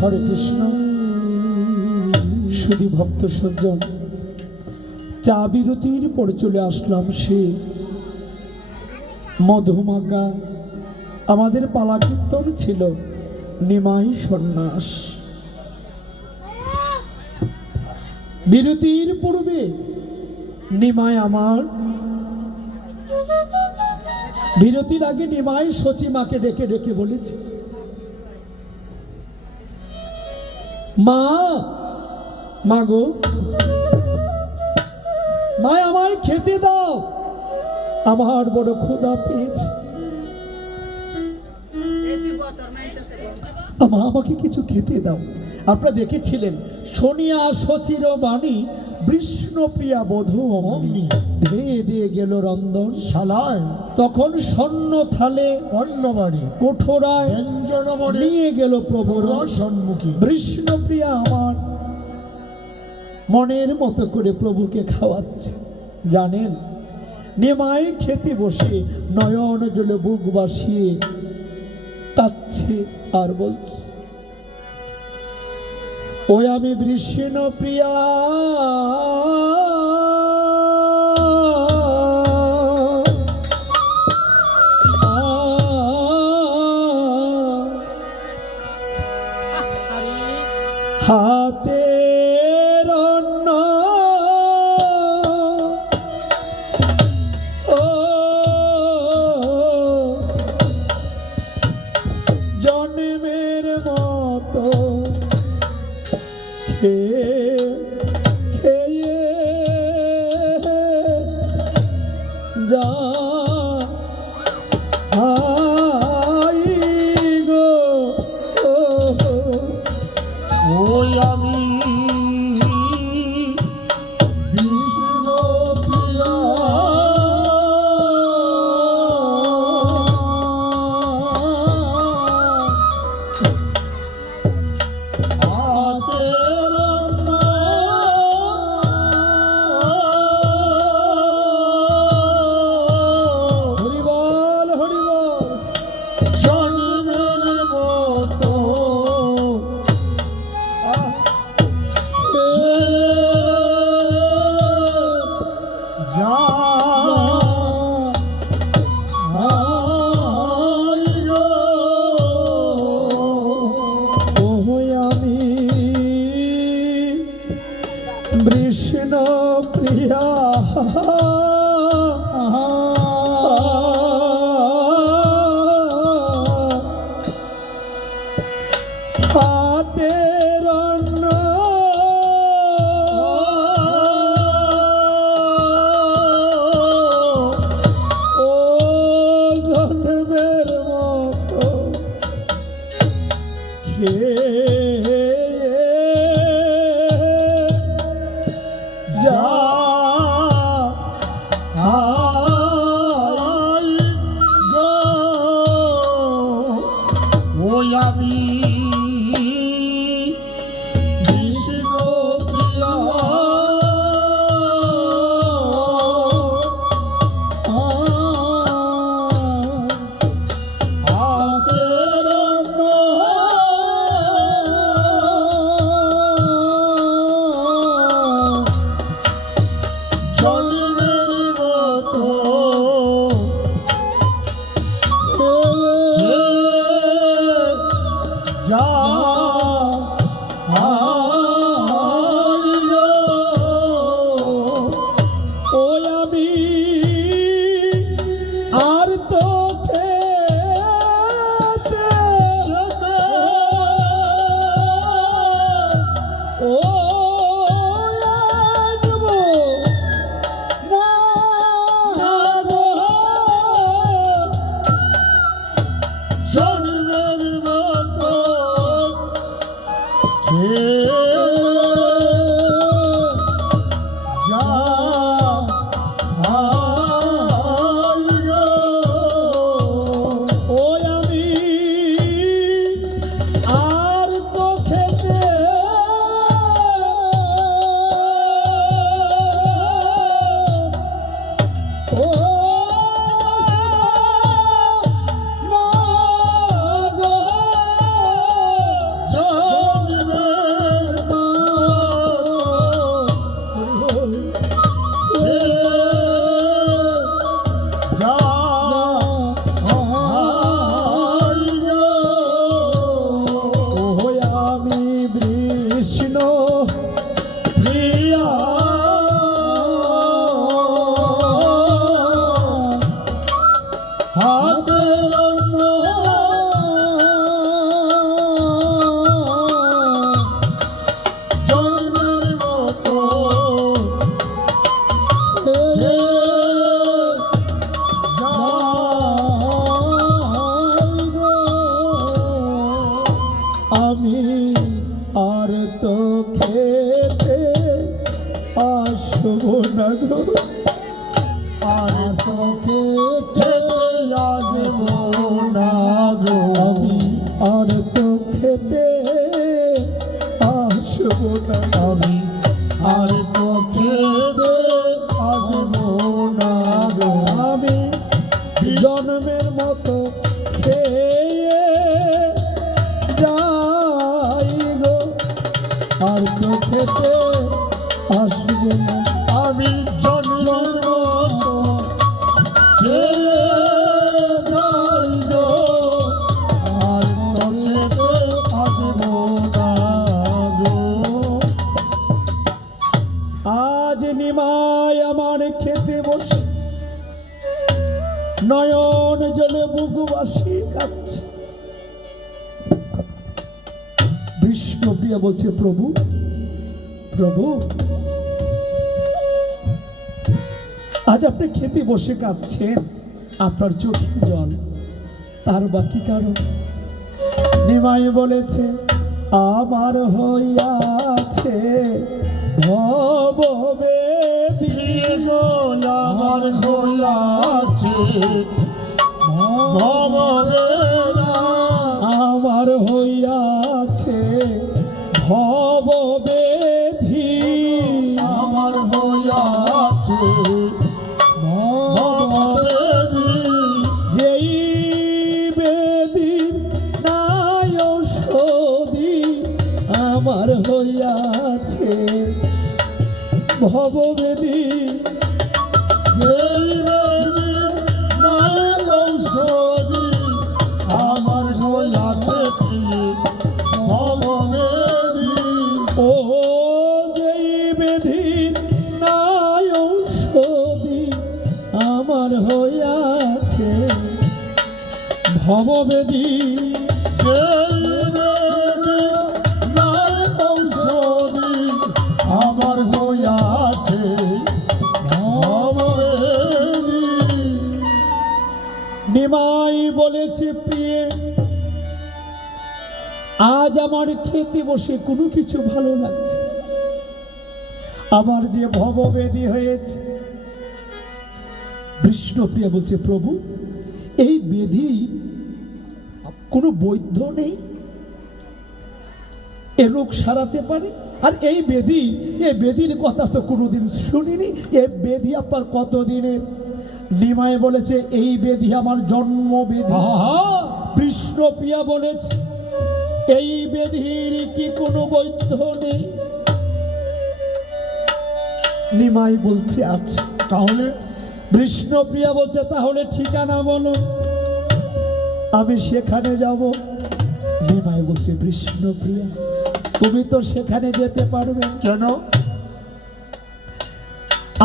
হরে কৃষ্ণ। শুধু ভক্ত সজ্জন, চা বিরতির পরে চলে আসলাম সে মধুমাকা। আমাদের পালা কীর্তন ছিল নিমাই সন্ন্যাস। বিরতির পূর্বে নিমাই আমার, বিরতির আগে নিমাই সচিমাকে ডেকে ডেকে বলেছে, মা, মা গো, মা আমায় খেতে দাও, আমার বড় ক্ষুধা পেয়েছে। মা আমাকে কিছু খেতে দাও। আপনারা দেখেছিলেন সোনিয়া সচির বাণী বিষ্ণুপ্রিয়া বধূ অমনি ধেয়ে দিয়ে গেল রন্ধন শালায়। তখন স্বর্ণ থালে অন্নবাড়ি কোঠরায় নিয়ে গেল প্রভুর সম্মুখী। বিষ্ণুপ্রিয়া আমার মনের মতো করে প্রভুকে খাওয়াচ্ছে। জানেন, নিমাই খেতে বসে নয়ন জলে বুক বাসিয়ে কাঁদছে আর বলছে, ওই আমি বিষ্ণুপ্রিয়া, হাতে জন্মের মতো খেয়ে যা গো, ওই আমি বিষ্ণুপ্রিয়া, হাতের হরিবল হরিবল, জন্মের মতো যা আমি বিষ্ণুপ্রিয়া, হাতের অন্ন ও জন্মের মতো খেয়ে যা ওই আমি বিষ্ণুপ্রিয়া, হাতের জন্মের মতো যা ওই আমি আর তো খেতে ও আনবো না গো, জন্মের মতো যা ওই আমি আর তো খেতে ও না গো, আমি আর তো খেতে আসবো না গো, আর তোকে আসবো না গো, আমি আর তো খেতে আসবো না, আমি আর তোকে আসবো না গো, আমি জন্মের মতো খেয়ে যাই গো, আর তো খেতে আসবো না, আমি জন্মের মতো খেয়ে যাই গো, আর তোকে আসবো না গো। আজ নিমাই আমার খেতে বসে নয়ন জলে বুকুবাসী কাঁদছে। বিষ্ণুপ্রিয়া বলছে, প্রভু প্রভু, আজ আপনি খেতে বসে কাঁদছেন, আপনার চোখে জল, তার বাকি কারণ? নিমাই বলেছে, আমার হইয়াছে ভববেদী, গো আমার হইয়াছে ভববেদনা, আমার হইয়াছে ভববেধি, আমার হইয়াছে ভববেদী, যেই বেদি নাই ঔষধি, আমার হইয়াছে ভববেদী, যেই বেদী নাই ঔষধি, আমার হইয়াছে ভববেদী, ও যেই বেধি নাই ঔষধি, আমার হইয়াছে ভববেদী, যেই বেদী নাই ঔষধি, আমার হইয়াছে ভববেদী। নিমাই বলেছে, প্রিয়ে আজ আমার খেতে বসে কোনো কিছু ভালো লাগছে, আমার যে ভববেদী হয়েছে। বিষ্ণুপ্রিয়া বলছে, প্রভু এই বেধি কোনো বৈদ্য নেই এ রোগ সারাতে পারে? আর এই বেদির কথা তো কোনোদিন শুনিনি, এ বেদি আপনার কতদিনের? নিমাই বলেছে, এই বেদি আমার জন্ম বেদি। আহা! বিষ্ণুপ্রিয়া বলেছে, এই বেদির কি কোনো বৈদ্য নেই? নিমাই বলছে, আছে। তাহলে বিষ্ণুপ্রিয়া বলছে, তাহলে ঠিকানা বলো, আমি সেখানে যাব। নিমাই বলছে, বিষ্ণুপ্রিয়া তুমি তো সেখানে যেতে পারবে না। কেন?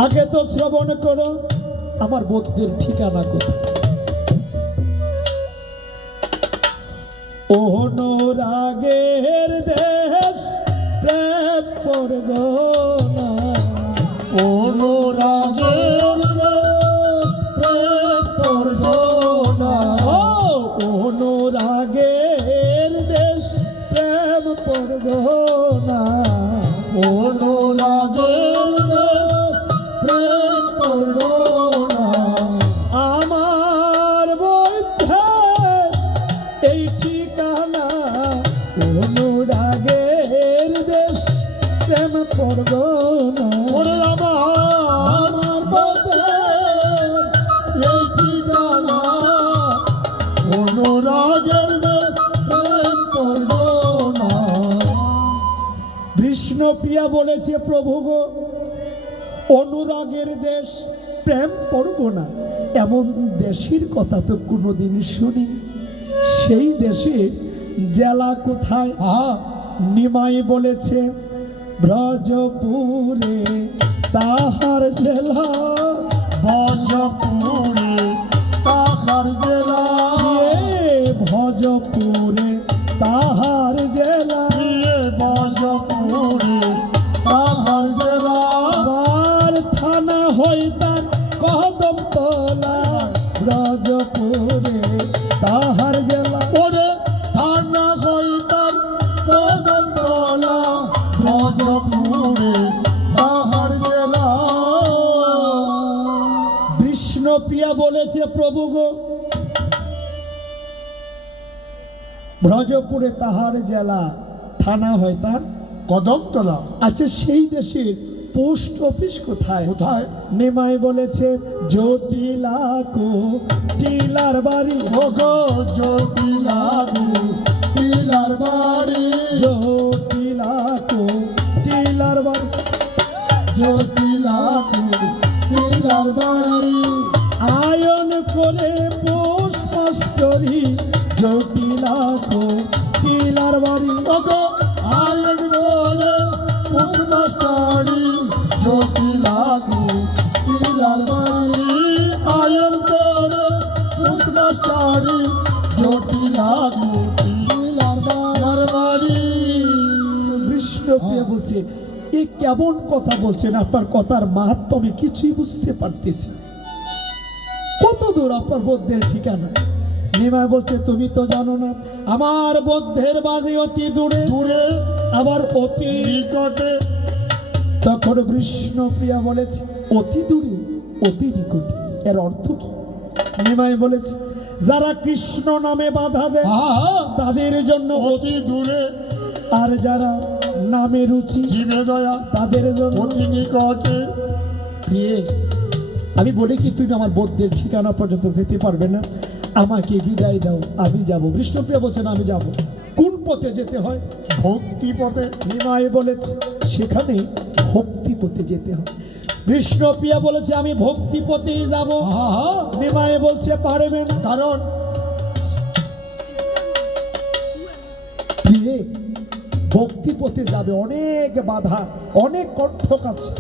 আগে তো শ্রবণ করো আমার বৌদ্ধের ঠিকানা কোথায়। অনুরাগের দেশ প্রেম করব না, অনুরাগের দেশ প্রেম করব না, ও অনুরাগের দেশ প্রেম করব না, অনুরাগের দেশ প্রেম করব না, আমার মধ্যে এই ঠিকানা, অনুরাগের দেশ প্রেম করব না। ওরে আমার পথে এই ঠিকানা, অনুরাগের দেশ প্রেম করব না। বিষ্ণুপ্রিয়া বলেছে, প্রভু গো অনুরাগের দেশ প্রেম করব না, এমন দেশের কথা তো কোনোদিন শুনি। সেই দেশে জেলা কোথায়? আহা! নিমাই বলেছে, ব্রজপুরে তাহার জেলা, ভজপুরে তাহার জেলা, ভজপুরে তাহার জেলা, ভজপুরে তাহার জেলা, আমার থানা হইতার কদমতলা, ব্রজপুরে তাহার জেলা, ওরে থানা হইতাম প্রিয়া বলেছে, প্রভু গো, ব্রজপুরে তাহার জেলা থানা হয় তার কদমতলা। আচ্ছা, সেই দেশের পোস্ট অফিস কোথায়? কোথায়? নিমাই বলেছে, জটিলা টিলার বাড়ি। ওগো জটিলা টিলার বাড়ি, জটিলা টিলার বাড়ি, জটিলা টিলার বাড়ি। আয়ন করে পোষ মাস্টরি, জটিলা টিলার বাড়ি। ওগো আয়ন বলে পুষ্পস্তারি, জটিলা টিলার বাড়ি। আয়ন বলে পুষ্পস্তারি, জটিলা টিলার বাড়ি। বিষ্ণুপ্রিয়া বলছে, এ কেমন কথা বলছেন? আপনার কথার মাহাত্ম্য আমি কিছুই বুঝতে পারতেছি। কত দূর আপনার বৌদ্ধের ঠিকানা? নিমাই বলছে, তুমি তো জানো না, আমার বৌদ্ধের বাড়ি অতি দূরে, দূরে আবার অতি নিকটে। তখন বিষ্ণুপ্রিয়া বলেছে, অতি দূরে অতি নিকটে, এর অর্থ কি? নিমাই বলেছে, যারা কৃষ্ণ নামে বাধা দেয় আহা, তাদের জন্য অতি দূরে, আর যারা নামে রুচি জীবে দয়া তাদের জন্য অতি নিকটে। প্রিয়ে, আমি বলি কি, তুই আমার বৌদ্ধের ঠিকানা পর্যন্ত যেতে পারবে না, আমাকে বিদায় দাও, আমি যাব। বিষ্ণুপ্রিয়া বলছেন, আমি যাব। কোন পথে যেতে হয়? ভক্তি পথে। নিমাই বলেছে, সেখানে ভক্তি পথে যেতে হয়। বিষ্ণুপ্রিয়া বলেছে, আমি ভক্তি পথেই যাব। আহা, নিমাই বলছে, পারবেন। কারণ প্রিয়ে, ভক্তি পথে যাবে, অনেক বাধা, অনেক কণ্ঠক আছে,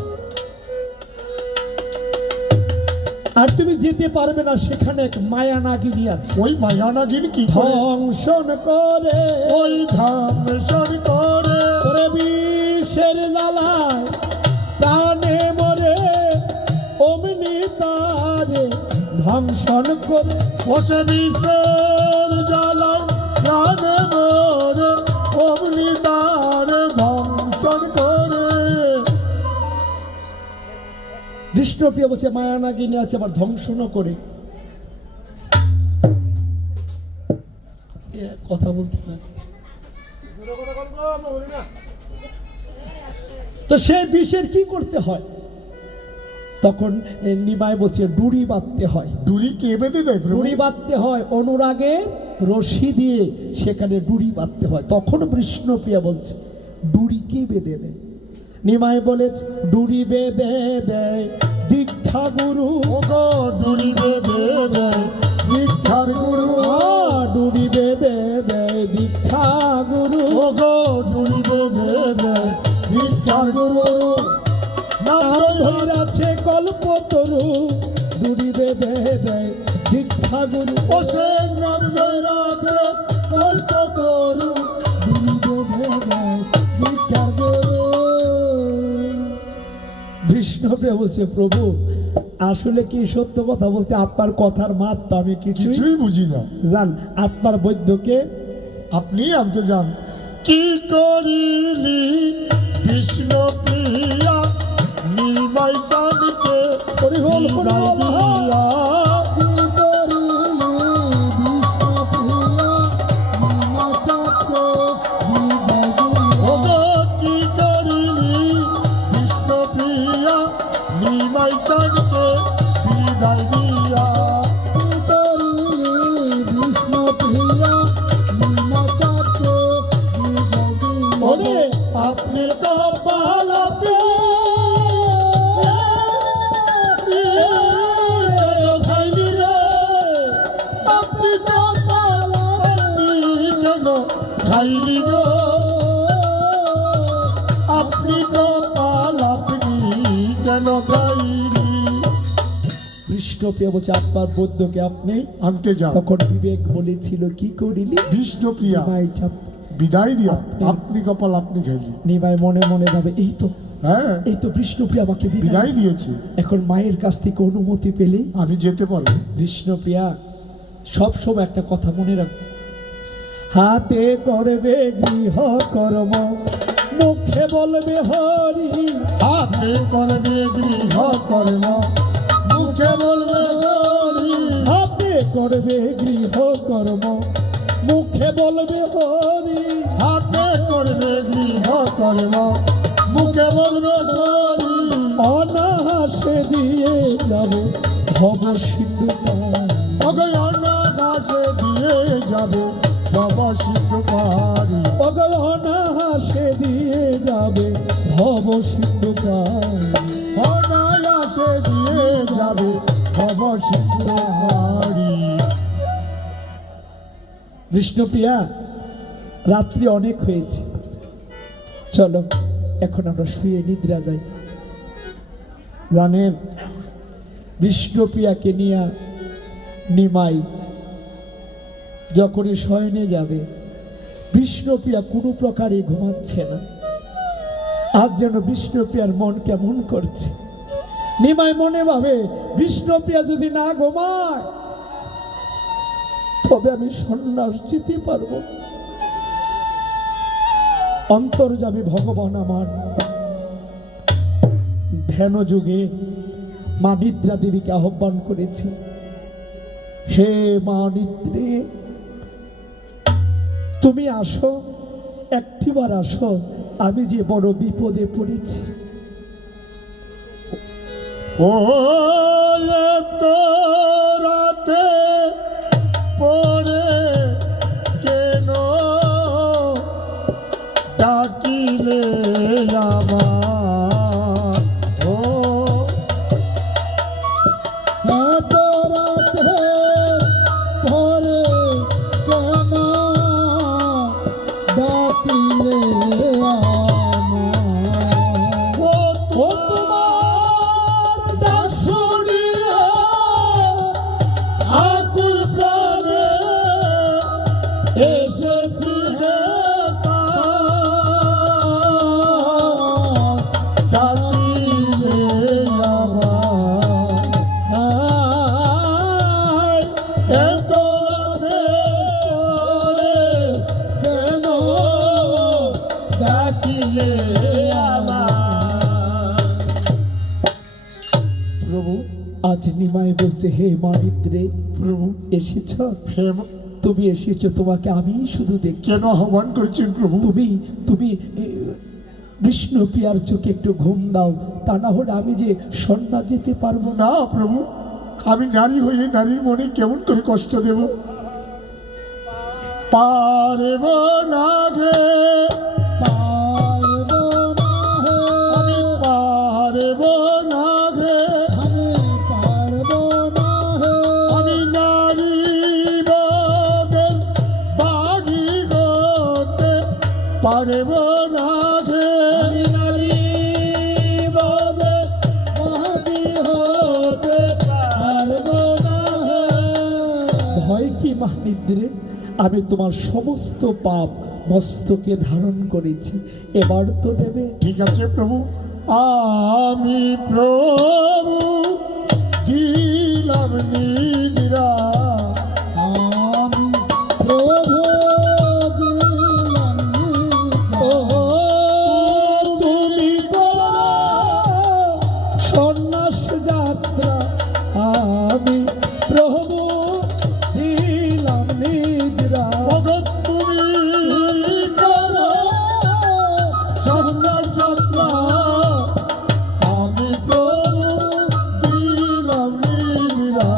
আর তুমি যেতে পারবে না। সেখানে এক মায়া নাগিনী আছে, ওই মায়ানাগির কি করে? ধ্বংসন করে, ওই ধামেশ্বর করে, ওরে বিষের জ্বালায় প্রাণে মরে, অমনি তারে ধ্বংসন করে। বসে বিষের জ্বালায় প্রাণে মরে, অগ্নি তারে ধ্বংসন করে। বিষ্ণুপ্রিয়া বলছে, মায়া নাগিনী আছে, আবার ধ্বংসনও করে। এ কথা বলতে না, তো সে বিষের কি করতে হয়? তখন নিমাই বলছে, ডুরি বাঁধতে হয়। ডুরি কে বেঁধে দেয় প্রভু? ডুরি বাঁধতে হয়, অনুরাগে রশি দিয়ে সেখানে ডুরি বাঁধতে হয়। তখন বিষ্ণুপ্রিয়া বলছে, ডুরি কে বেঁধে দেয়? নিমাই বলেছে, ডুরি বেঁধে দেয় দীক্ষা গুরু। ওগো ডুরি বেঁধে দেয় দীক্ষার গুরু। ডুরি বেঁধে দেয় দীক্ষা গুরু। ওগো ডুরি বেঁধে দেয় দীক্ষার গুরু। নাম আছে কল্পতরু, ডুরি বেঁধে দেয় দীক্ষা গুরু। ও সে নাম আছে কল্প করু, ডুরি বেঁধে দেয় দীক্ষার গুরু। বিষ্ণুপ্রিয়া বলছে, প্রভু আসলে কি সত্য কথা বলতে আপনার কথার মাপ তো আমি কিছুই কিছুই বুঝি না। জান। আপনার বৈদ্যকে আপনি আনতে যান। কি করিলি বিষ্ণু প্রিয়া, নিমাই কানকে হরিবল, হরিবল, দিয়া। কি করিলি বিষ্ণু প্রিয়া, নিমাই কানকে বিদায় দিয়া। ওগো কি করিলি বিষ্ণু প্রিয়া, নিমাই কানকে বিদায় দিয়া। কি করিলি বিষ্ণু প্রিয়া, নিমাই কানকে বিদায় দিয়া। ওরে, আপনি কপাল খাইলি রে, আপনি কপাল কেন খাইলি গো, আপনি কপাল কেন খাইলি। বিষ্ণুপ্রিয়া বলছে, আপনার বৈদ্যকে আপনি আনতে যাও। তখন বিবেক বলেছিল, কি করিলি? বিষ্ণু প্রিয়া নিমাই চাপ, বিদায় দিয়া, আপনি কপাল আপনি খাইলি। নিমাই মনে মনে ভাবে, এই তো হ্যাঁ, এই তো বিষ্ণুপ্রিয়া আমাকে বিদায় বিদায় দিয়েছে, এখন মায়ের কাছ থেকে অনুমতি পেলে আমি যেতে পারবো। বিষ্ণুপ্রিয়া সবসময় একটা কথা মনে রাখবে, হাতে করবে গৃহ কর্ম, মুখে বলবে হরি। হাতে করবে গৃহ কর্ম, মুখে বলবে হরি, হাতে করবে গৃহকর্ম, মুখে বলবে হরি। হাতে করবে গৃহকর্ম, মুখে বলবে হরি। অনাহাসে দিয়ে যাবে ভব সিন্ধু পার। ওগো অনায়াসে দিয়ে যাবে বাবা সিদ্ধ পারি, ওগো অনাহাসে দিয়ে যাবে ভব সিন্ধু পার। অনায়াসে দিয়ে যাবে বাবা সিদ্ধ পারি। কৃষ্ণপ্রিয়া, রাত্রি অনেক হয়েছে, চলো এখন আমরা শুয়ে নিদ্রা যাই। জানেন, বিষ্ণুপ্রিয়াকে নিয়ে নিমাই যখনই শয়নে যাবে, বিষ্ণুপ্রিয়া কোনো প্রকারে ঘুমাচ্ছে না। আজ যেন বিষ্ণুপ্রিয়ার মন কেমন করছে। নিমাই মনে ভাবে, বিষ্ণুপ্রিয়া যদি না ঘুমায় তবে আমি সন্ন্যাস যেতে পারবো। অন্তর্যামী ভগবান আমার ধ্যান যুগে মা নিদ্রা দেবীকে আহ্বান করেছি, হে মা নিদ্রে, তুমি আসো, একটিবার আসো, আমি যে বড় বিপদে পড়েছি। ও তো রাতে পড়ে কেন ডাকিলে আমার, ও এত রাতে পড়ে কেন ডাকিলে আমার। ও তোমার ডাক শুনিয়া আকুল প্রাণে এসেছি হে ডাকিলে আমার। এত রাতে পড়ে কেন ডাকিলে আমার। প্রভু, আজ নিমাই বলছে, হে মা নিদ্রে, প্রভু, এসেছ, হে তুমি এসেছো, তোমাকে আমি শুধু দেখি। কেন আহ্বান করছেন প্রভু? তুমি তুমি বিষ্ণুপ্রিয়ার চোখে একটু ঘুম দাও, তা না হলে আমি যে সন্ন্যাস যেতে পারবো না। না প্রভু, আমি নারী হয়ে নারীর মনে কেমন করে কষ্ট দেব? পারব না গে, পারব না হে, আমি পারব না গে, আমি পারব না হে, আমি নারী বদে বাগি গতে পারব না গে, আমি নারী বদে বাগি হতে পারব না হে। ভয় কি মা নিদ্রে, আমি তোমার সমস্ত পাপ মস্তকে ধারণ করেছি, এবার তো দেবে। ঠিক আছে প্রভু, আমি প্রভু দিলাম নিদ্রা, আমি প্রভু দিলাম নিদ্রা। ও তুমি করো সন্ন্যাস যাত্রা, আমি প্রভু দিলাম নিদ্রা। ভগত তুমি করো সন্ন্যাস যাত্রা, আমি প্রভু দিলাম নিদ্রা।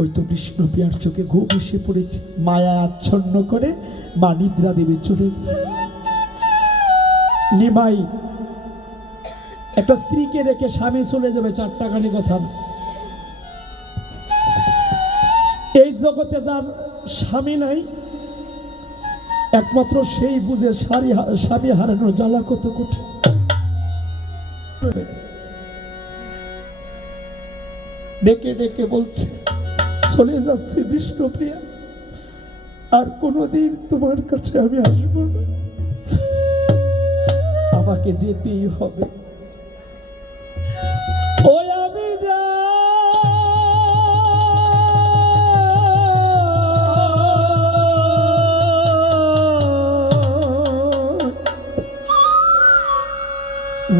ওই তো বিষ্ণুপ্রিয়ার চোখে ঘুম এসে পড়েছে, মায়া আচ্ছন্ন করে মা নিদ্রা দেবী চলে গেল। নিমাই একটা স্ত্রীকে রেখে স্বামী চলে যাবে, 4 টাকানি কথা না। এই জগতে যার স্বামী নাই, একমাত্র সেই বুঝে স্বামী হারানোর জ্বালা কত কঠিন। ডেকে ডেকে বলছে, চলে যাচ্ছি বিষ্ণুপ্রিয়া, আর কোনোদিন তোমার কাছে আমি আসবো না, আমাকে যেতেই হবে। ওই আমি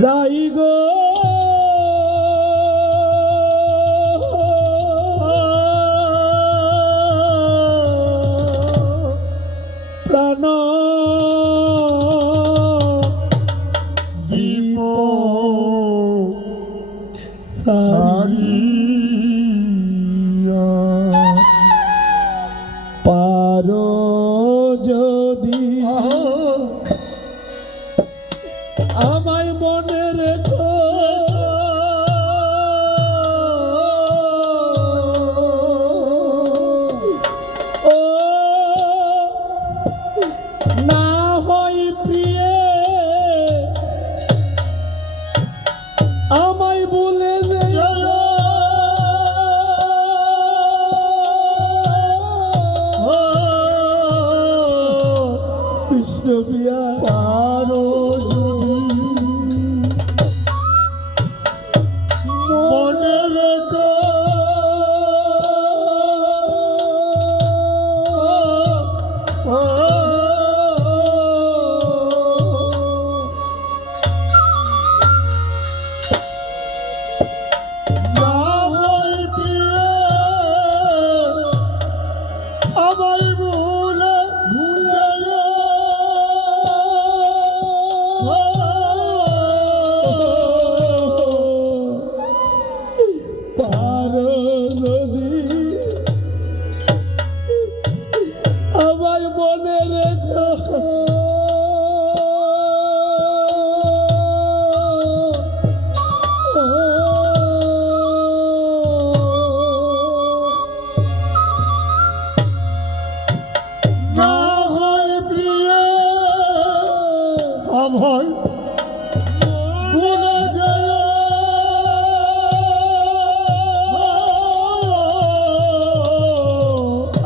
যা যাই গো প্রাণ দীপ সারিয়া পারো যদি আমায় মনে রেখো ও না হয় প্রিয়ে আমায় বলে যেও বিষ্ণুপ্রিয়া পারো যদি মনে রেখো না হয় প্রিয় আমায় ভুলে পারো যদি আমায় মনে রেখো না হয় প্রিয় আমায় ভুলে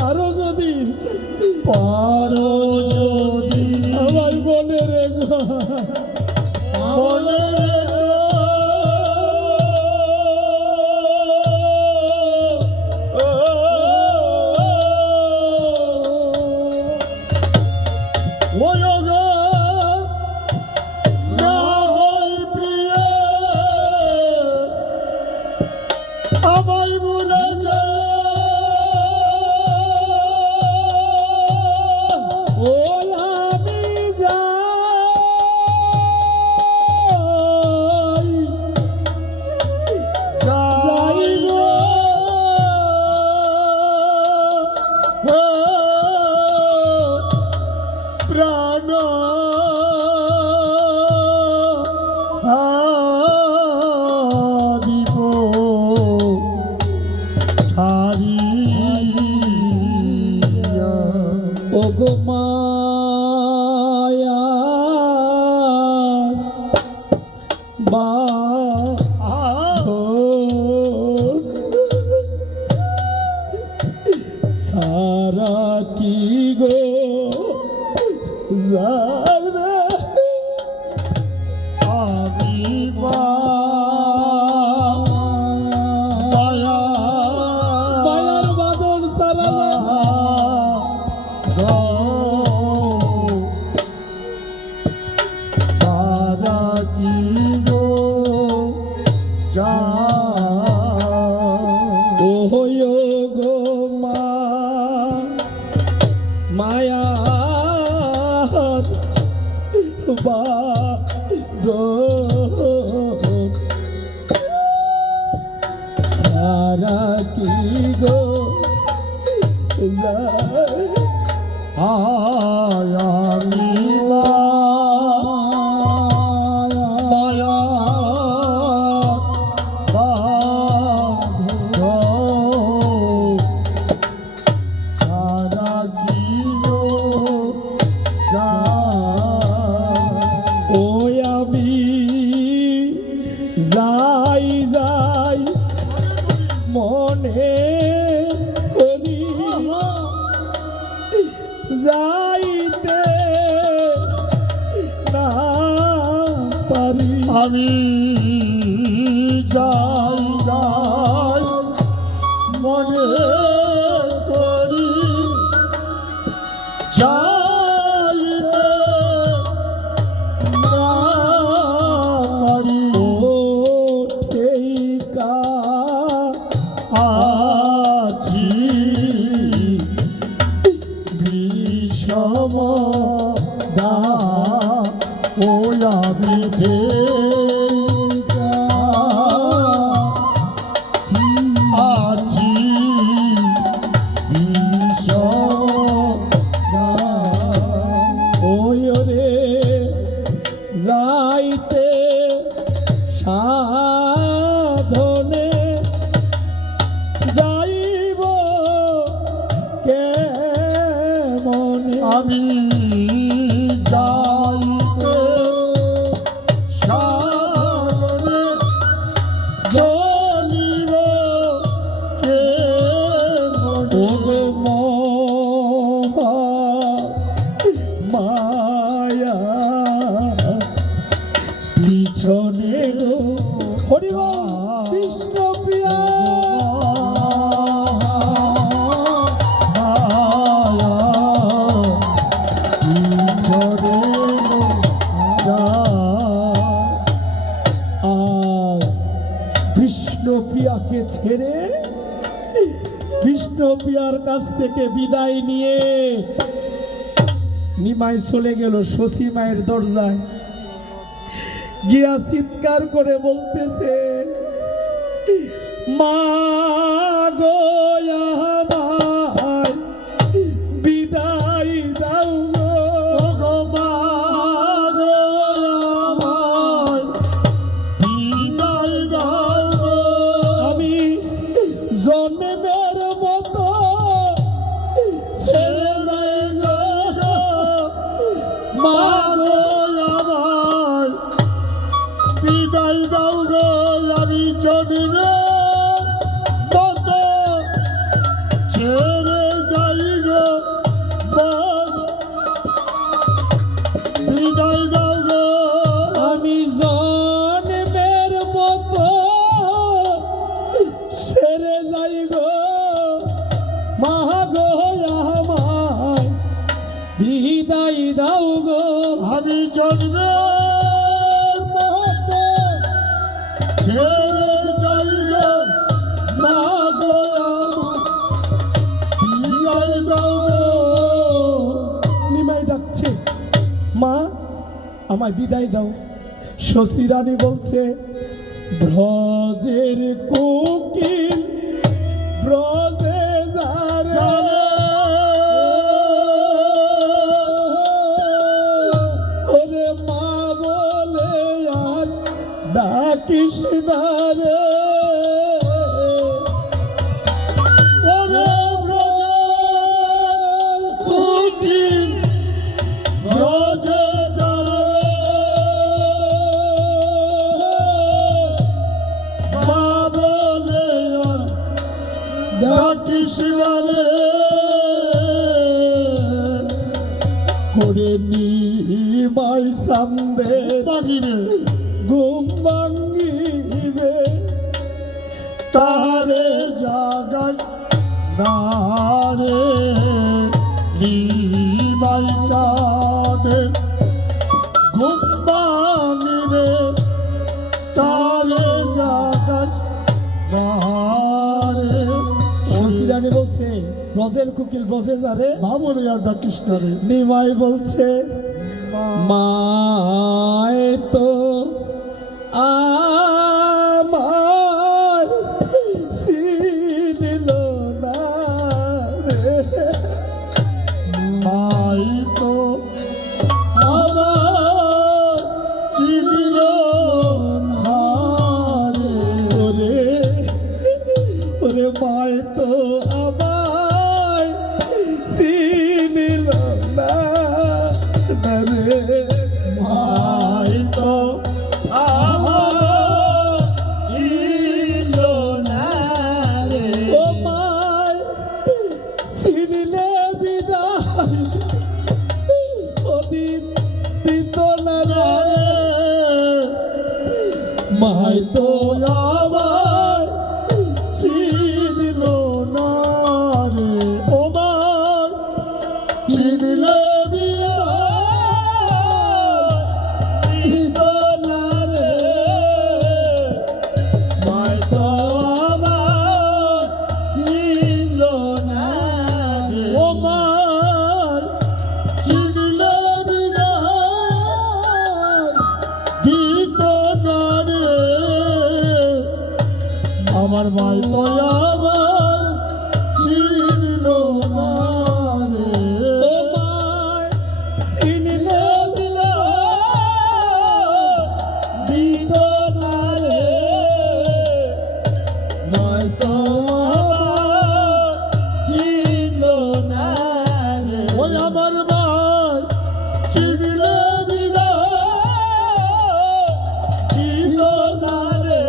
আরো যদি পারো যদি আমায় মনে রেখো মনে আমায় ভুলে ও আমি যাই প্রাণ দীপ ছাড়িয়া ও গো মায়া বা সারা কি গো যাবে আমি মায়া মায়ার বাদন সারা সারা কি গো যা ও গো মা মায়া বা গো সারা কি গো যায় আমি মায়া সারা কি গো যা ও আমি যাই যাই মনে করি যাইতে না পারি আমি যাই যাই মনে করি যাই না পারি বিষম দা ও আমি আছি বিষম দা ওই রে যাইতে সাধনে যাইব কেমনে আমি যাইতে সাগরে জ্বলিব কে ওগো মহা মায়া পিছনে গো হরিব কৃষ্ণ প্রিয়া আর বিষ্ণুপ্রিয়াকে ছেড়ে বিষ্ণুপ্রিয়ার কাছ থেকে বিদায় নিয়ে নিমাই চলে গেল শশী মায়ের দরজায় গিয়া চিৎকার করে বলতেছে, মা গো আমায় বিদায় দাও গো। আমি জন্মের মতো ছেড়ে যাই গো মা গো। বিদায় দাও গো আমি জন্মে মতো ছেড়ে যাই গো বিদায় দাও গো আমি জন্মের মতো ছেড়ে যাই গো মা গো আমায় বিদায় দাও গো। আমি জন্মের মতো ছেড়ে যাই গো মা গো বিদায় দাও গো নিমাই ডাকছে, মা আমায় বিদায় দাও। শশী রানী বলছে, ব্রজের কোকিল ব্রজে যারে ওরে মা বলে আর ডাকিস না রে। ওরে ব্রজের কোকিল ব্রজে মা বলে আর ডাকিস না রে ওরে নিমাই সামনে পাখিরে ঘুম ভাঙ্গিবে তারে জাগাই না রে নিমাই চাঁদে ঘুম ভাঙিরে তারে জাগাই না রে শশী রানী বলছে, ব্রজের কোকিল ব্রজে যারে। বাবরে আর ডাকিস না রে নিমাই বলছে, মায় তো আমায় চিনিল না রে। মাই তো আমার চিনিল না রে ওরে ওরে মায় তো আমায় চিনিল না রে। মায় তো আমায় চিনিল না রে। ও মায় চিনিলে বিদায় ওদিন দিত না রে। মায় তো আমার চিনিল না রে ও মার চিনিলে দিত না রে। মায় তো আমার চিনিল না রে। ও মার আমায় তো আবার চিনল না রে। তোমায় চিনলে দিল দিত না রে, নয়তো আমার চিনল না রে। ওই আমার ভাই চিনলে দিলা দিল না রে,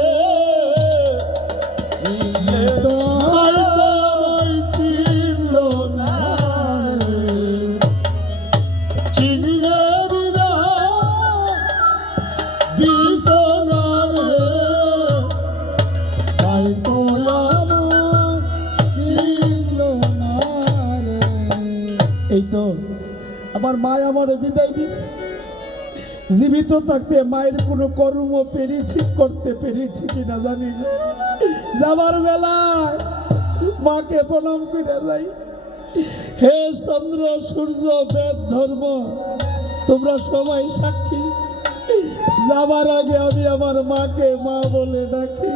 আমায় চিনল না রে। চিনলে দিলা দিত না রে, তাই তো আমায় চিনল না রে। এই তো আমার মা আমার বিদায় দিছে। জীবিত থাকতে মায়ের কোনো কর্ম পেরেছি, করতে পেরেছি কিনা জানি না। যাবার বেলায় মাকে প্রণাম করে যাই। হে চন্দ্র সূর্য বেদ ধর্ম তোমরা সবাই সাক্ষী, যাবার আগে আমি আমার মাকে মা বলে ডাকি।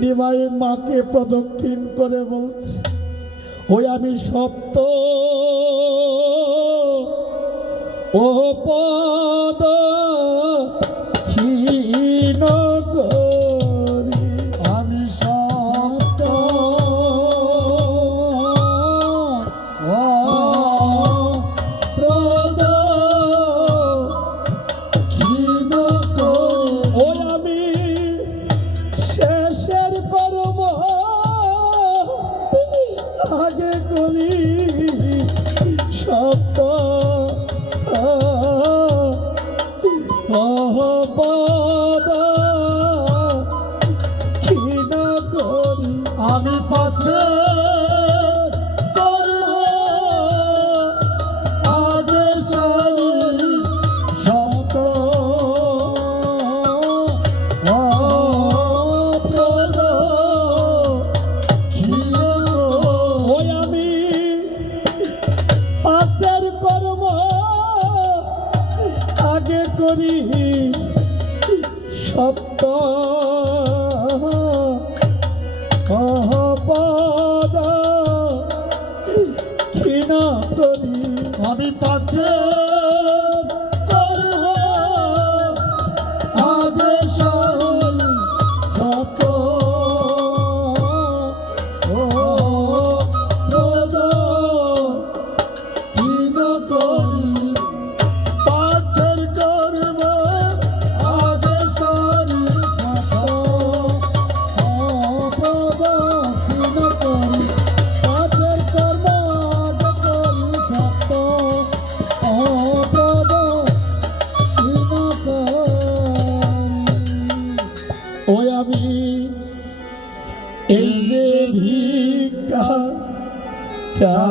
নিমাই মাকে প্রদক্ষিণ করে বলছে, ওই আমি সপ্ত ও পদ ক্ষীণ করি, আমি সপ্ত প্রদ ক্ষীণ করি। ওই আমি শেষের কর্ম আগে করি, সপ্ত পদ ক্ষীণ করি। আমি পাশে করব আগে সারি সপ্ত প্রদ ক্ষীণ করি। ওই আমি পাশের কর্ম আগে করি, সপ্ত পদ ক্ষীণ করি। আমি পাচ্ছে করব আগে সারি সপ্ত প্রদ ক্ষীণ করি। পাছের করব আগে সারি সপ্ত প্রদ ক্ষীণ করি। পাছের কর্ম আগে করি সপ্ত প্রদ ক্ষীণ করি। ওই আমি এই যে ভিক্ষা চাই,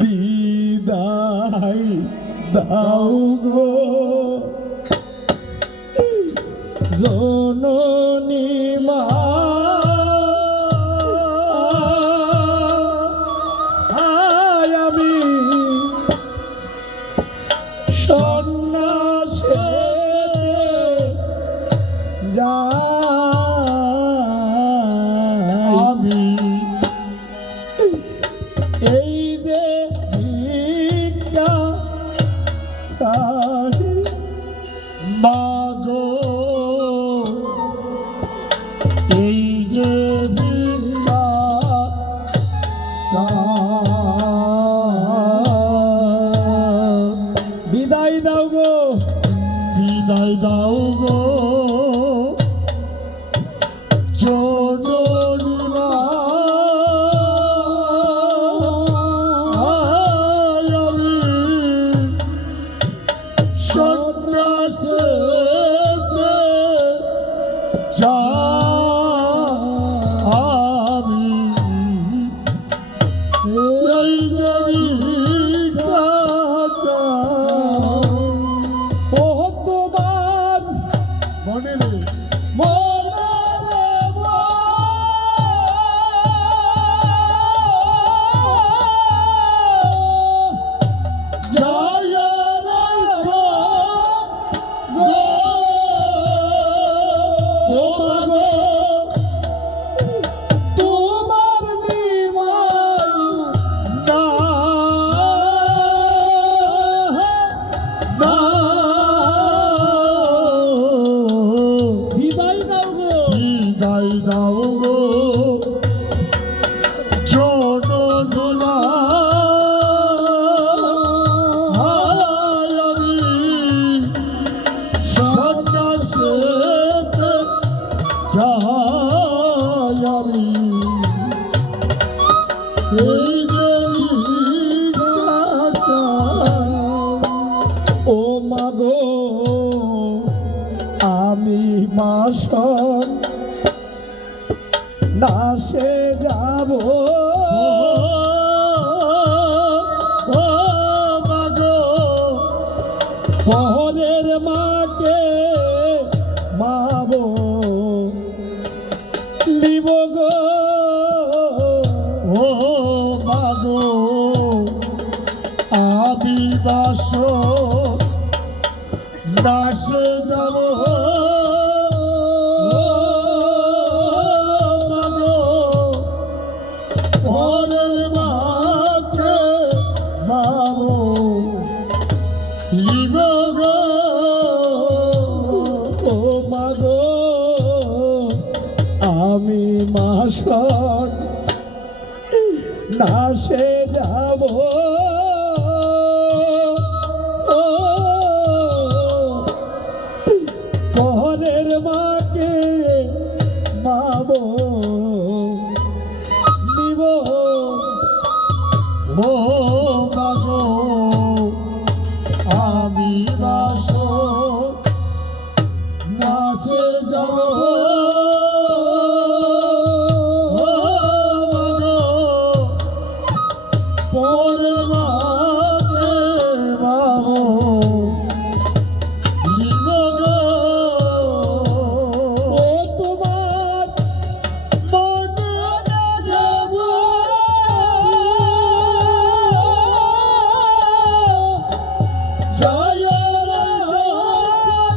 বিদায় দাও গো জননী মা, আমি সন্ন্যাসে যাই। আমি এই যে ভিক্ষা মাগো তোমার নিমাই না না বিদায় দাও গো বিদায় দাও গো জননীমা আমি সন্ন্যাসেতে যাই আমি এই যে নিরাচার ও মাগো আমি মাসন নাশে যাব ও মাগো পহরের মাকে মাবো লিব গো ও মাগো আবিবাস নাশে যাব মাগো পরের মাকে মাগো লিব গো ও মাগো আমি মাসন নাশে যাব ও পহরের মাকে মাবো নিব ও মাগো আমি বাস নাচে যাব ও মাগো পরে মাঝে বাবো লিব গো ও তোমার মনে যাব জয়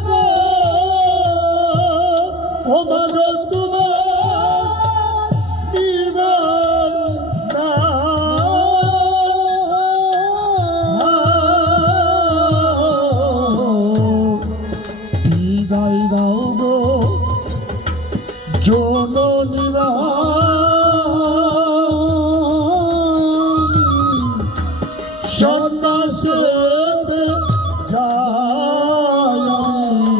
গো ও মাগো তোমার দিবার না বিদায় দাও গো জননীরা সন্ন্যাসেতে যাই আমি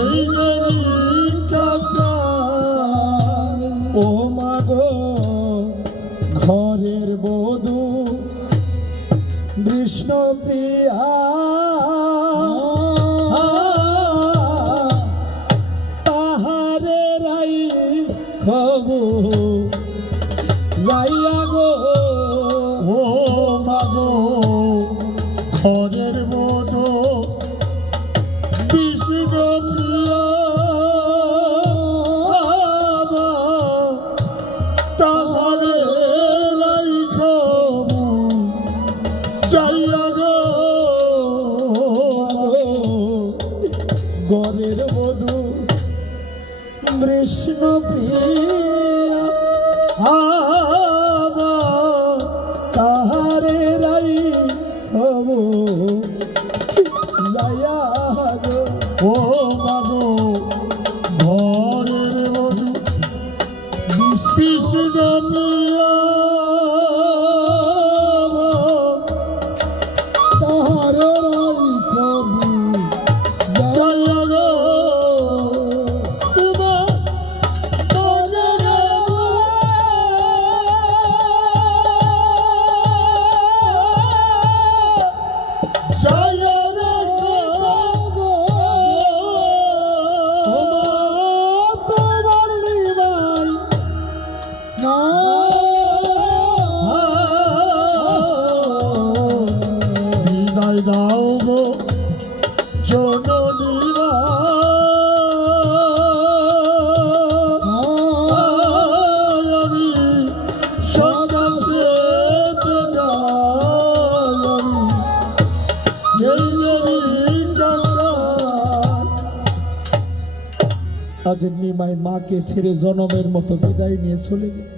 এই যে নিরাচার ও মাগো ঘরের বধূ বিষ্ণুপ্রিয়া তাহারে রাই খবু যাইয়া গো ও মাগো ঘরের মতো বিষ্ণু প্রিয়া তাহারে রাইখবু যাইয়া গো ঘরের বধূ বিষ্ণুপ্রিয়া তাহারে রাই খবু যাইয়া গো ও মাগো ঘরের মধু কৃষ্ণ প্রিয়া তাহারে রাই খবু জয় গো তোমার জয় রে গো তোমার নিবাই না আজ নিমাই মাকে ছেড়ে জনমের মতো বিদায় নিয়ে চলে গেল।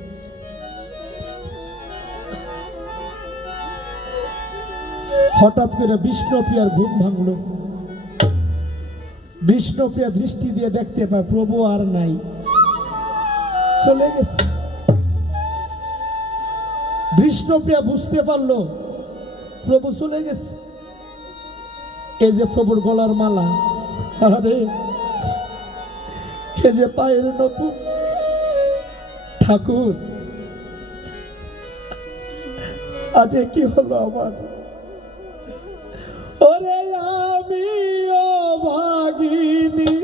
হঠাৎ করে বিষ্ণুপ্রিয়ার ঘুম ভাঙল। বিষ্ণুপ্রিয়া দৃষ্টি দিয়ে দেখতে পায় প্রভু আর নাই, চলে গেছে। বিষ্ণুপ্রিয়া বুঝতে পারলো প্রভু চলে গেছে। এই যে প্রভুর গলার মালা, আরে এই যে পায়ের নপুর, ঠাকুর আজ কি হলো আমার? ওরে আমি অভাগিনী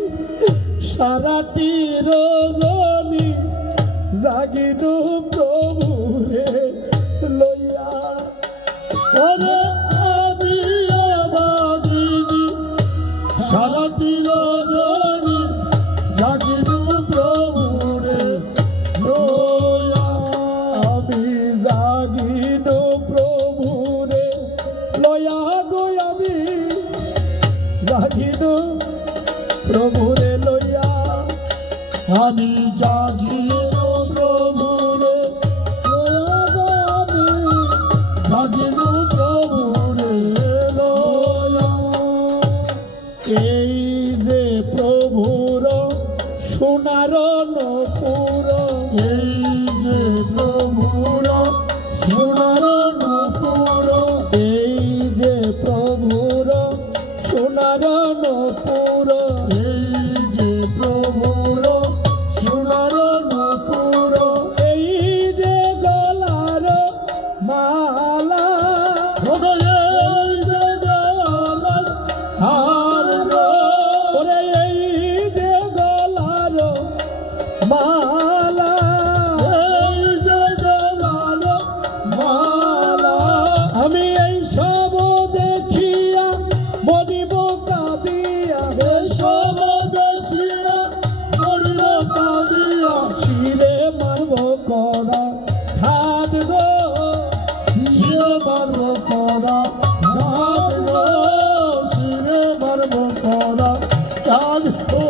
সারাটি রজনী জাগিনু প্রভুরে লইয়া। ওরে আমি অবাগিনী সারাটি রজনী জাগিনু প্রভুরে লইয়া। আমি জাগিনু প্রভুরে লয়া গো, আমি জাগিনু প্রভুরে লইয়া। আমি জাগিনু প্রভুরে লইয়া। আমি জাগিনু প্রভুরে লইয়া। এই যে প্রভুর সোনার নপুর, এই যে প্রভুর সোনার নপুর। এই যে প্রভুর সোনার নপুর, এই যে প্রভুর সোনার নপুর। এই যে গলার মালা, ওরে এই যে গলার হার গো। ওরে এই যে গলার মালা, এই যে গলার মালা। আমি এই সব দেখিয়া মরিব কাঁদিয়া। এসব দেখিয়া মরিব কাঁদিয়া। শিরে মারব করা হাত গো, শিরে মারব করা ঘাত গো। শিরে মারব করা ঘাত গো।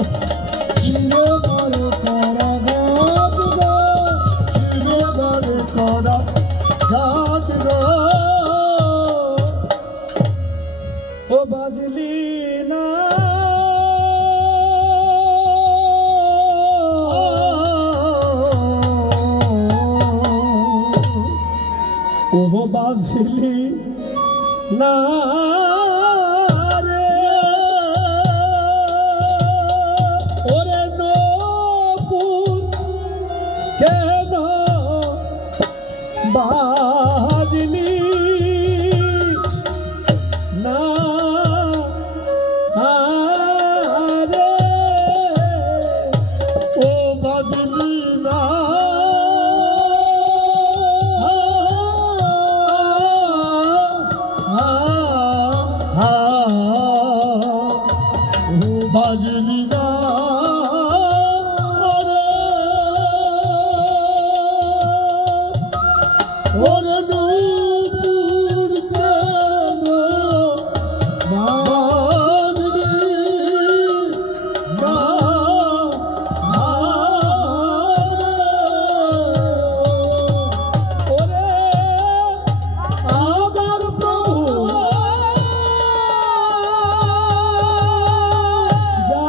শিরে মারব করা ঘাত গো। শিরে মারব করা ঘাত গো। ও বাজলি না ও বাজলি না রে, ওরে নপুর কেন বাজলি না রে, ও বাজলি না। ও বাজলি না রে। ওরে নূপুর কেন বাজলি না। ওরে আমার প্রভু যা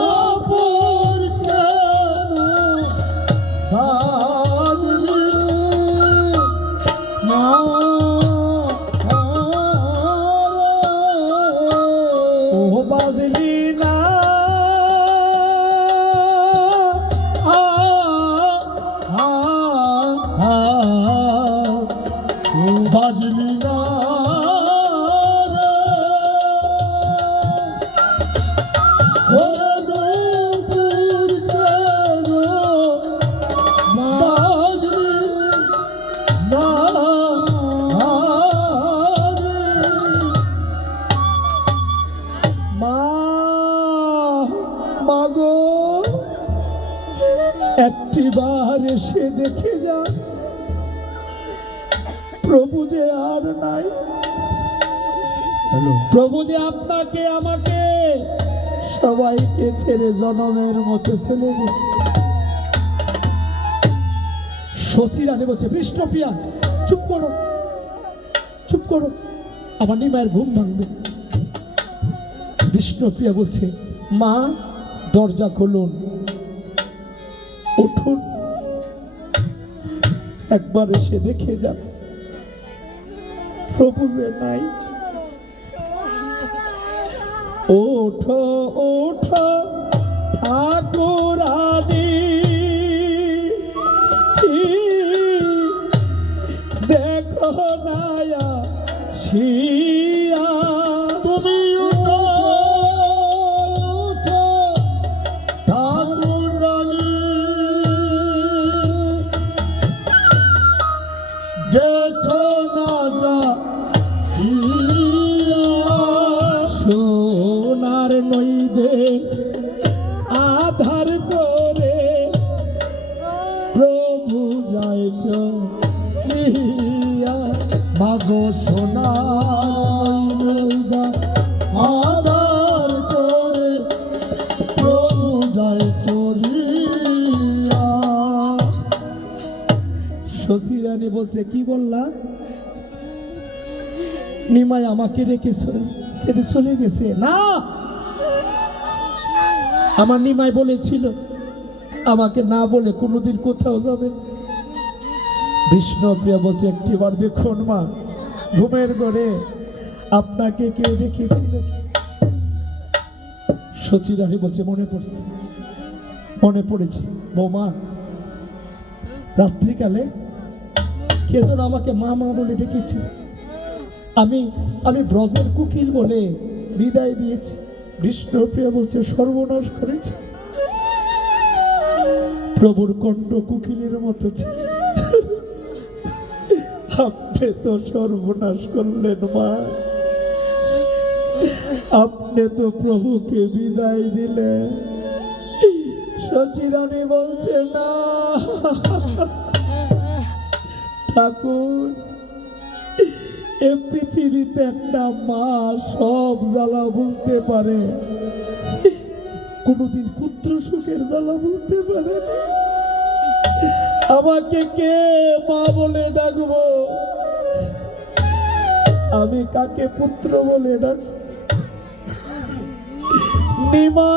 নূপুর কেন বাজলি না। ও বাজলি না বাজলি না রে। ওরে নূপুর কেন বাজলি না রে। মা, মাগো একটিবার এসে দেখে যা, প্রভু যে আর নাই। হ্যালো প্রভু যে আপনাকে আমাকে সবাইকে ছেড়ে জনমের মতো চলে গেছে। শশী রানী বলছে, বিষ্ণুপ্রিয়া চুপ করো, চুপ করো, আমার নিমায়ের ঘুম ভাঙবে। বিষ্ণুপ্রিয়া বলছে, মা দরজা খুলুন, উঠুন, একবার এসে দেখে যান প্রভু যে নাই। ওঠো ওঠো ঠাকুরানী, দেখো নায়া শিয়া। তুমি উঠো উঠো ঠাকুর রানী, দেখো না যা সোনার নইদে আধার করে প্রভু যাইছ নিয়া। মাগো সোনা আদার করে প্রভু যাই চলিয়া। শশী রানী বলছে, কি বললা? নিমাই আমাকে রেখে ছেড়ে চলে গেছে? না, আমার নিমাই বলেছিল আমাকে না বলে কোনোদিন কোথাও যাবে। বিষ্ণুপ্রিয়া বলছে, একটিবার দেখুন মা, ঘুমের ঘরে আপনাকে কে রেখেছিল? শশী রানী বলছে, মনে পড়ছে, মনে পড়েছে বৌমা, রাত্রিকালে কে যেন আমাকে মা মা বলে ডেকেছে, আমি ব্রজের কুকিল বলে বিদায় দিয়েছি। বিষ্ণুপ্রিয়া বলছে, সর্বনাশ করেছে, প্রভুর কণ্ঠ কুকিলের মতো ছিল, আপনি তো সর্বনাশ করলেন মা, আপনি তো প্রভুকে বিদায় দিলেন। শশী রানী বলছে, না ঠাকুর, এ পৃথিবীতে একটা মা সব জ্বালা বলতে পারে, কোনোদিন পুত্র সুখের জ্বালা বলতে পারে না। আমাকে কে মা বলে ডাকবো? আমি কাকে পুত্র বলে ডাক? নিমা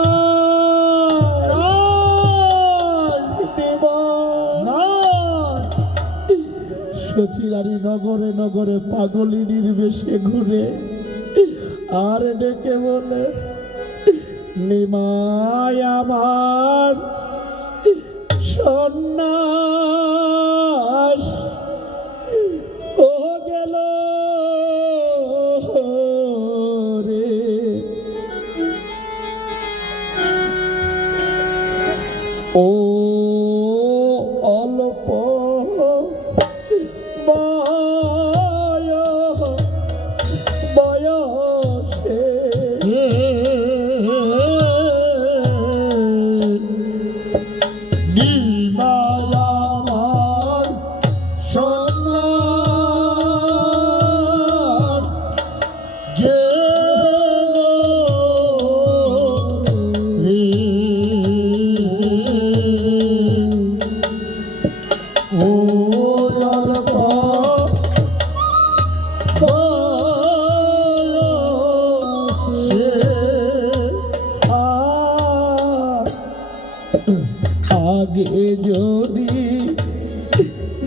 শশী রানী নগরে নগরে পাগলিনীর বেশে ঘুরে আর ডেকে বলে, নিমাই আমার সন্ন্যাস ও গেল রে। ও অল্প বয়সে নিমায়ার সন্ন্যাস গেল রে। ও অল্প বয়সে আগে যদি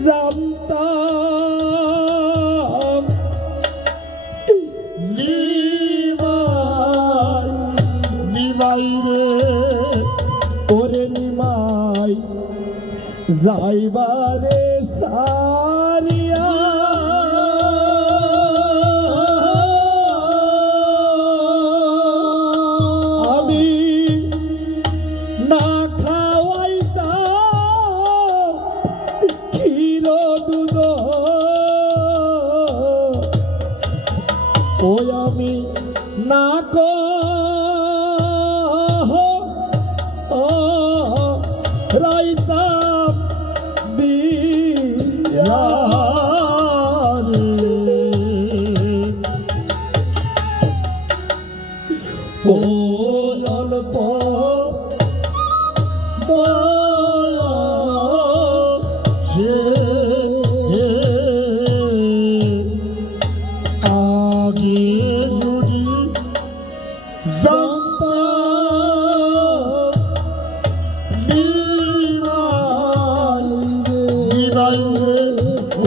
জানতাম নিমাই নিমাই রে ওরে নিমাই যাইবারে সারিয়া আমি না খাওয়াইতাম ক্ষীর দুধ, ওই আমি না রাইতাম বিয়া। ও অল্প বয়সে আগে যদি জানতাম নিবাই রে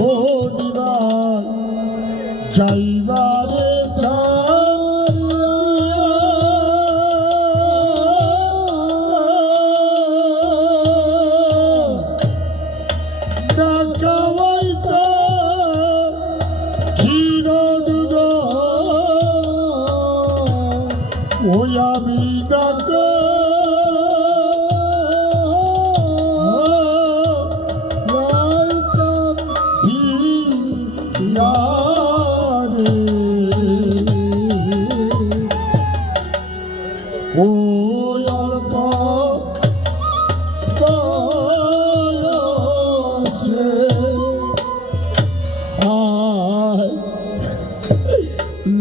ও নিবাই যাইবারে ওই আমি ডাকে ও অল্প বয়সে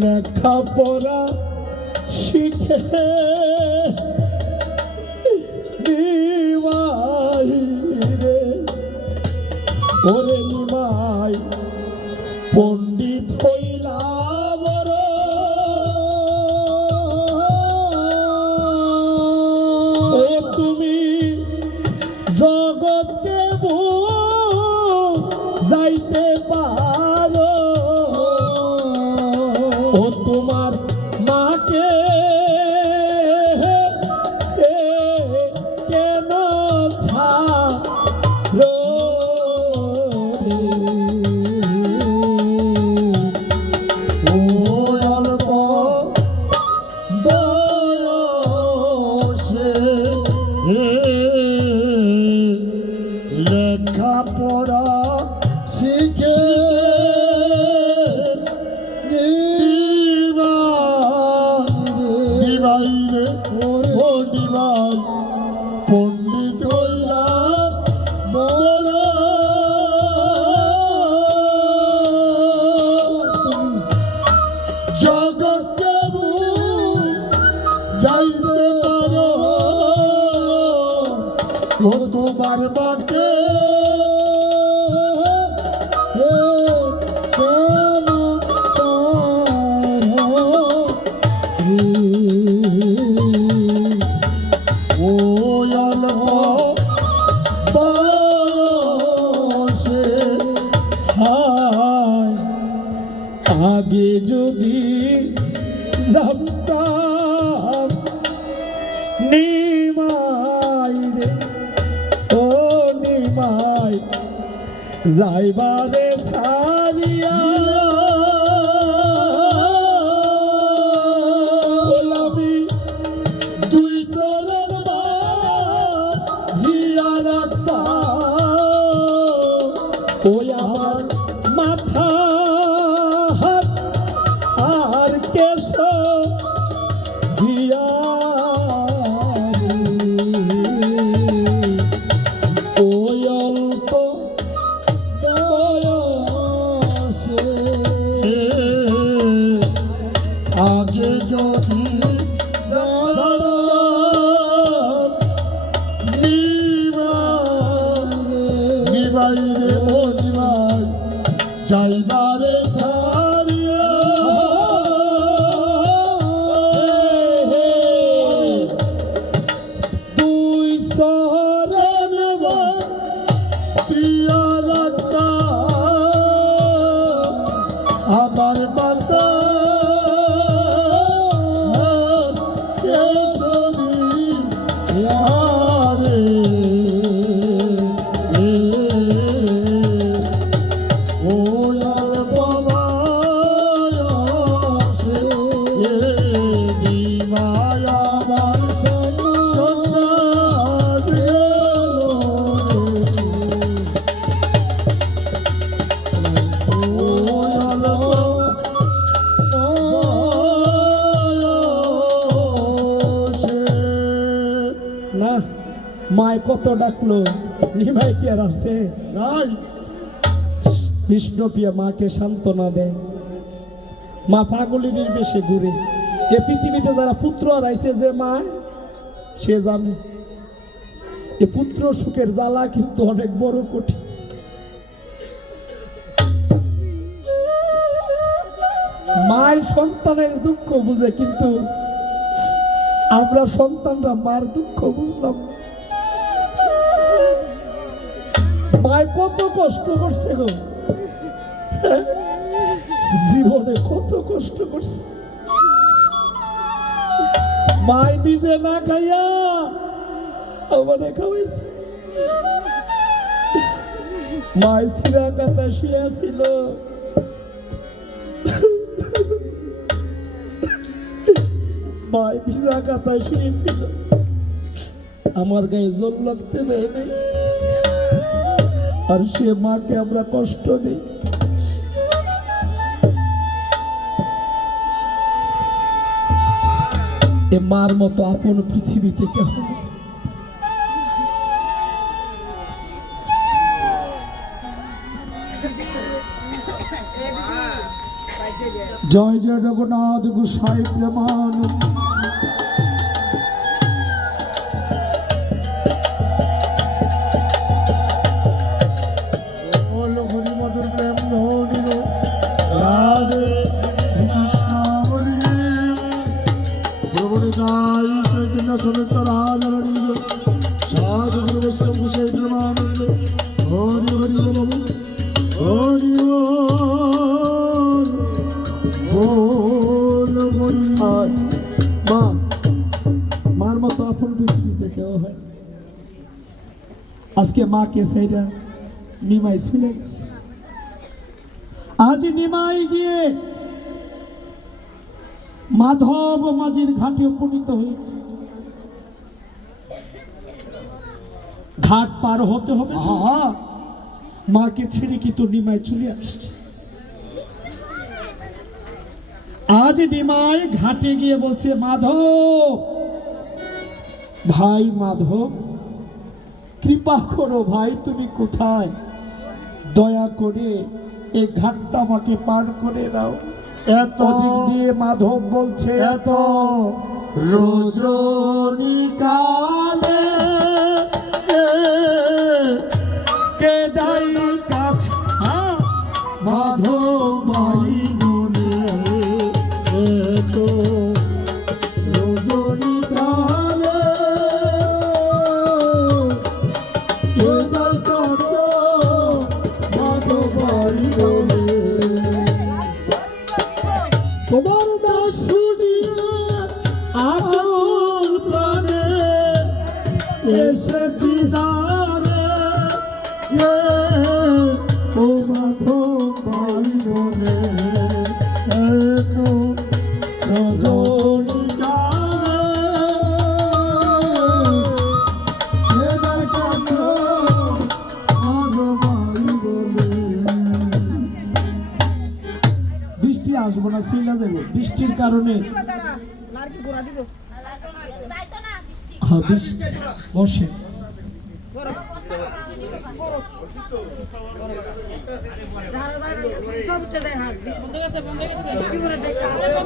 লেখাপড়া শিখে নিমাই রে ওরে নিমাই পণ্ডিত হইলা বড় ও তুমি জগৎকে যাইতে পারো ও তোমার মাকে কেন ছাড়ো ও অল্প বয়সে লেখাপড়া শিখে পণ্ডিত হইলা বড় জগৎকে যাইতে পারো ও তোমার বাকে ও অল্প বয়সে আগে যদি জানতাম নিমাই রে ও নিমাই যাইবারে সারিয়া গোলামি দুই চরণ হিয়া রাখতা ওই আমার মাথা হাত আর কেশ হিয়া ওই অল্প বয়সে আগে যদি নিবাই রে ও নিবাই যাইবারে ছাড়িয়া দুই শরণ পিয়া রাখা আবার বাতা না মায় কত ডাকলো নিমাই কি আর আছে নাই বিষ্ণুপ্রিয়া মাকে সান্ত্বনা দেয় মা পাগলিনীর বেশে ঘুরে এ পৃথিবীতে যারা পুত্র হারাইছে যে মা, সে জানে এ পুত্র সুখের জ্বালা কিন্তু অনেক বড় কঠিন। মায়ের সন্তানের দুঃখ বুঝে, কিন্তু আমরা সন্তানরা মার দুঃখ বুঝলাম না। মায় কত কষ্ট করছে গো, জীবনে কত কষ্ট করছে। মায় নিজে না খাইয়া আমারে খাওয়াইছে। মায় সিরা কাতা শুয়েছিল, মায় ভিজা কাতায় শুয়েছিল, আমার গায়ে জল লাগতে দেয় নাই। আর সে মাকে আমরা কষ্ট দিই। এ মার মতো আপন পৃথিবীতে কেহ নেই। জয় জয় জগন্নাথ গোসাই প্রেমানন্দ। মার মতো আপন পৃথিবীতে কেউ হয়। আজকে মাকে সেইটা নিমাই চলে গেছে। আজ নিমাই গিয়ে মাধব মাঝির ঘাটে উপনীত হয়েছে। ঘাট পার হতে হবে, মাকে ছেড়ে কিন্তু নিমাই চলে আসছে। আজ নিমাই ঘাটে গিয়ে বলছে, মাধব ভাই, মাধব কৃপা করো ভাই, তুমি কোথায়? দয়া করে এই ঘাটটা আমাকে পার করে দাও। এত দিয়ে মাধব বলছে, এত রজনী কালে কে ডাই কাছ মাধব ভাই মনে এত রজনী কালে মাধব ভাই মনে তোমার না শুনিয়ে আকুল প্রাণে এসেছি দারে ও মাধব ভাই মনে এত রজনী বৃষ্টি আসবো না, সিলা যাবো বৃষ্টির কারণে। হ্যাঁ বৃষ্টি বসে।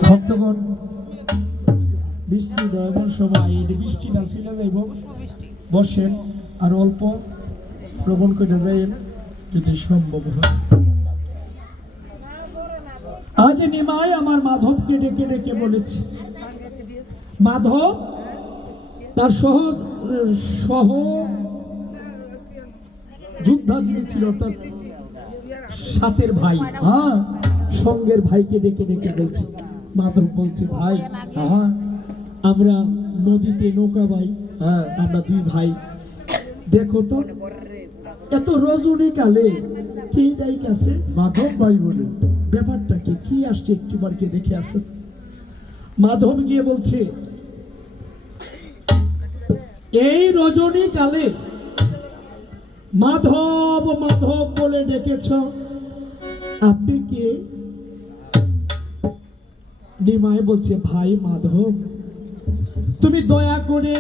ভক্তগণ, বৃষ্টি এমন সময়, বৃষ্টি না সিলা যাইব, বসেন আর অল্প শ্রবণ করে যাই যদি সম্ভব হয়। আজ নিমাই আমার মাধবকে ডেকে ডেকে বলেছে, মাধব তার সহ যোদ্ধা যিনি ছিল, অর্থাৎ সাতের ভাই, সঙ্গের ভাইকে ডেকে ডেকে বলছে। মাধব বলছে, ভাই আমরা নদীতে নৌকা ভাই, আমরা দুই ভাই, দেখো তো এত রজনী কালে কে ডাইক আছে? মাধব ভাই বলে ব্যাপারটা কি আসছে একটু বারকে দেখে আসো। মাধব গিয়ে বলছে, এই রজনী কালে মাধব মাধব বলে ডেকেছ, আপনি কে? নিমাই বলছে, ভাই মাধব, তুমি দয়া করে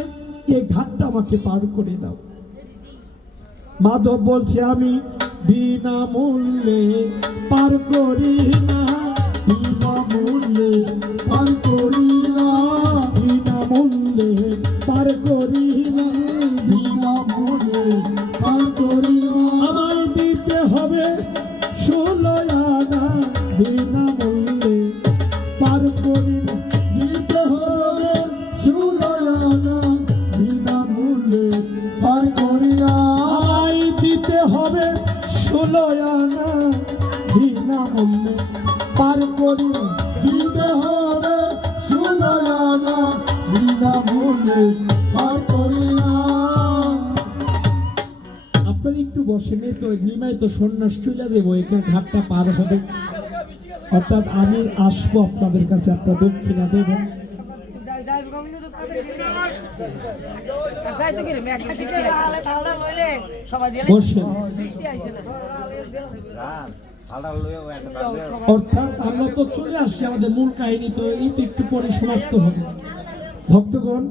এই ঘাটটা আমাকে পার করে দাও। মাধব বলছে, আমি বিনামূল্যে পার করি না, বিনামূল্যে পার করি না, ষোলয়ানা বিনামূল্যে পার করি দিতে হবে সুলয়ানা বিনামূল্যে পার করি না। আপনারা একটু বসেন, এই তো নিমাই তো সন্ন্যাস চলে যাবো, এখানে ঘাটটা পার হবে, অর্থাৎ আমি আসবো আপনাদের কাছে, আপনারা দক্ষিণা দেবেন। বসেন। অর্থাৎ আমরা তো চলে আসছি, আমাদের মূল কাহিনী তো এই তো একটু পরে সমাপ্ত হবে। ভক্তগণ,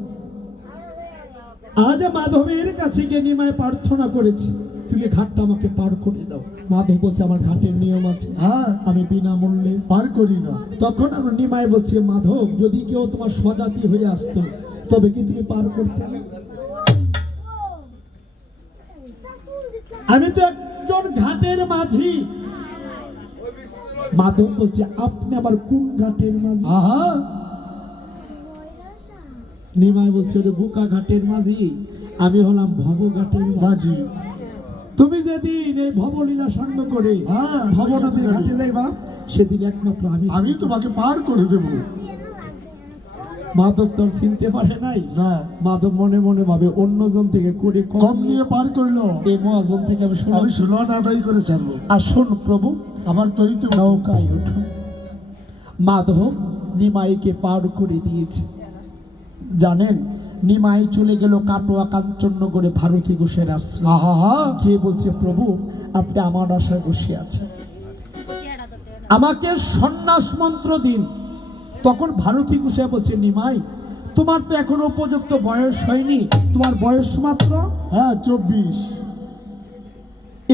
আজ মাধবের কাছে গিয়ে নিমায় প্রার্থনা করেছি, তুমি ঘাটটা আমাকে পার করে দাও। মাধব বলছে আমার ঘাটের নিয়ম আছে, হ্যাঁ আমি বিনামূল্যে পার করি না। তখন আমরা নিমাই বলছি, মাধব যদি কেউ তোমার স্বজাতি হয়ে আসতো তবে কি তুমি পার করতে না? আমি তো একজন ঘাটের মাঝি। মাধব বলছে আপনি আবার কোন ঘাটের মাঝি? আহা নিমাই বলছে ওরে বুকা ঘাটের মাঝি, আমি হলাম ভব ঘাটের মাঝি। বাজি তুমি যেদিন এই ভবলীলা সঙ্গ করে হ্যাঁ, ভবনদীর জানি। ঘাটে যাইবা, সেদিন একমাত্র আমি তোমাকে পার করে দেব। মাধব তোর চিনতে পারে নাই। না মাধব মনে মনে ভাবে অন্যজন থেকে করে কম নিয়ে পার করলো, এই মহাজন থেকে আমি শুনলাম। আমি সুলন আদায় করে ছাড়বো। আসুন প্রভু, আমার তৈরিতে নৌকায় উঠুন। মাধব নিমাইকে পার করে দিয়েছে। জানেন, নিমাই চলে গেল কাটোয়া কাঞ্চননগরে ভারতী ঘোষের আশ্রম। আহা কে বলছে প্রভু আপনি আমার আশায় বসে আছেন, আমাকে সন্ন্যাস মন্ত্র দিন। তখন ভারতী ঘোষে বলছে নিমাই তোমার তো এখনো উপযুক্ত বয়স হয়নি, তোমার বয়স মাত্র হ্যাঁ 24।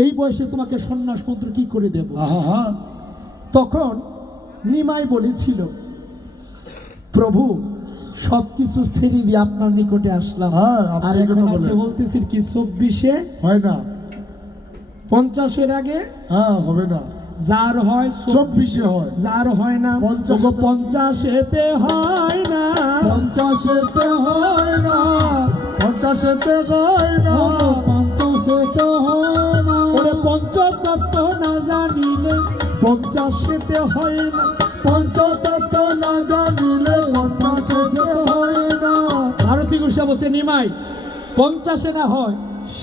এই বয়সে তোমাকে সন্ন্যাস মন্ত্র কি করে দেব? আহা তখন নিমাই বলেছিল প্রভু সবকিছু ছেড়ে দিয়ে আপনার নিকটে আসলাম, হ্যাঁ, আপনি আর এই এখন কথা আপনি বলেন। বলতেছেন কি 24-এ হয় না, 50-এর আগে হ্যাঁ হবে না, যার হয় 24-এ হয়। যার হয় না 50-এতে হয় না, 50-এতে হয় না, 50-এতে হয় না, 50-এতে হয় না। ওরে পঞ্চতত্ত্ব না জানিলে 50-এতে হয় না। পঞ্চতত্ত্ব না জানিলে 50-এতে হয় না। ভারতী ঘোষা বলছে নিমাই 50-এ না হয়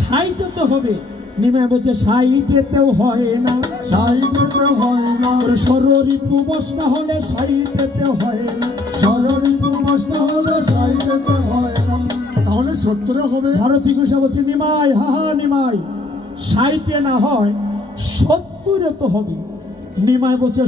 60-এ তো হবে। নিমাই বলছে 60-এতেও হয় না। 60-এতে হয় না, ওরে ষড়ঋতু বর্ষা হলে 60-এতে হয় না। ষড়ঋতু মাস না হলে 60-এতে হয় না। তাহলে 70-এ হবে। ভারতী ঘোষা বলছে নিমাই হা নিমাই 60-এ না হয় 70-এ তো হবে। নিমাই বলছে